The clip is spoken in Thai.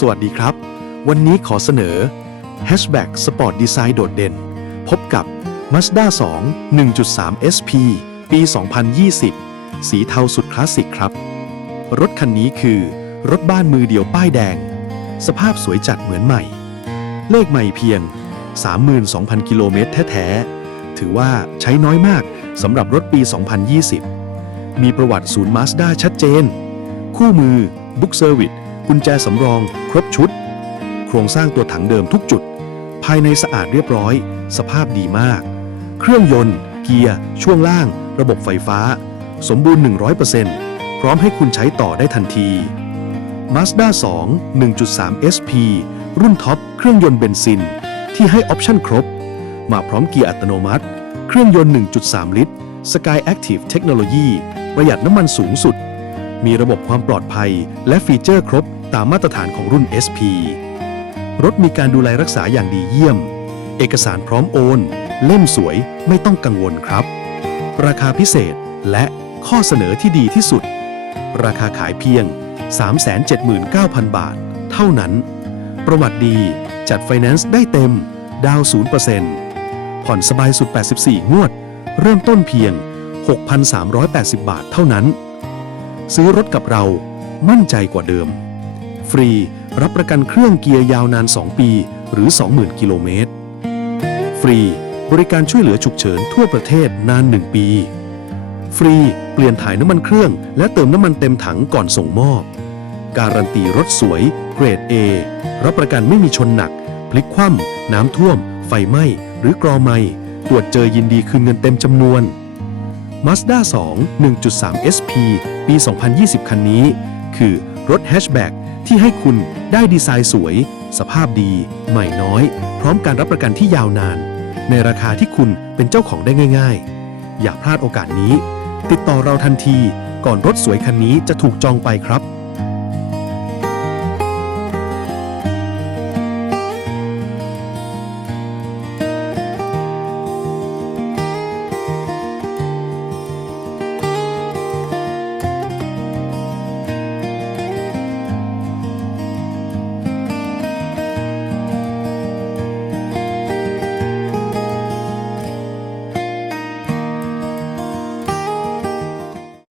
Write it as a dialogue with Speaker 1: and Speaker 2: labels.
Speaker 1: สวัสดีครับ วันนี้ขอเสนอ Hatchback Sport Design โดดเด่น พบกับ Mazda 2 1.3 SP ปี 2020 สีเทาสุดคลาสสิกครับ รถคันนี้คือ รถบ้านมือเดียวป้ายแดง สภาพสวยจัดเหมือนใหม่ เลขใหม่เพียง 32,000 กิโลเมตรแท้ ๆ ถือว่าใช้น้อยมากสำหรับรถปี 2020 มีประวัติศูนย์มาสด้าชัดเจน คู่มือบุ๊กเซอร์วิส กุญแจสำรองครบชุด โครงสร้างตัวถังเดิมทุกจุด ภายในสะอาดเรียบร้อย สภาพดีมาก เครื่องยนต์ เกียร์ ช่วงล่าง ระบบไฟฟ้า สมบูรณ์ 100%พร้อมให้คุณใช้ต่อได้ทันที Mazda 2 1.3 SP รุ่นท็อป เครื่องยนต์เบนซิน ที่ให้ออปชั่นครบ มาพร้อมเกียร์อัตโนมัติ เครื่องยนต์ 1.3 ลิตร Sky Active Technology ประหยัดน้ำมันสูงสุด มีระบบความปลอดภัยและฟีเจอร์ครบ ตามมาตรฐานของรุ่น SP รถมีการดูแลรักษาอย่างดีเยี่ยม เอกสารพร้อมโอน เล่มสวยไม่ต้องกังวลครับ ราคาพิเศษและข้อเสนอที่ดีที่สุด ราคาขายเพียง 379,000 บาท เท่านั้น ประวัติดีจัดไฟแนนซ์ได้เต็ม ดาวน์0%ผ่อนสบายสุด 84 งวด เริ่มต้นเพียง 6,380 บาทเท่านั้น ซื้อรถกับเรามั่นใจกว่าเดิม ฟรี รับประกันเครื่องเกียร์ยาวนาน 2 ปี หรือ 20,000 กิโลเมตร ฟรี บริการช่วยเหลือฉุกเฉินทั่วประเทศนาน 1 ปี ฟรี เปลี่ยนถ่ายน้ำมันเครื่อง และเติมน้ำมันเต็มถังก่อนส่งมอบ การันตีรถสวย เกรด A รับประกันไม่มีชนหนัก พลิกคว่ำน้ำท่วม ไฟไหม้ หรือกรอไหมตรวจเจอยินดีคืนเงินเต็มจำนวน Mazda 2 1.3 SP ปี 2020 คันนี้ คือรถแฮชแบ็ก ที่ให้คุณได้ดีไซน์สวย สภาพดี ใหม่น้อย พร้อมการรับประกันที่ยาวนาน ในราคาที่คุณเป็นเจ้าของได้ง่าย ๆ อย่าพลาดโอกาสนี้ ติดต่อเราทันทีก่อนรถสวยคันนี้จะถูกจองไปครับ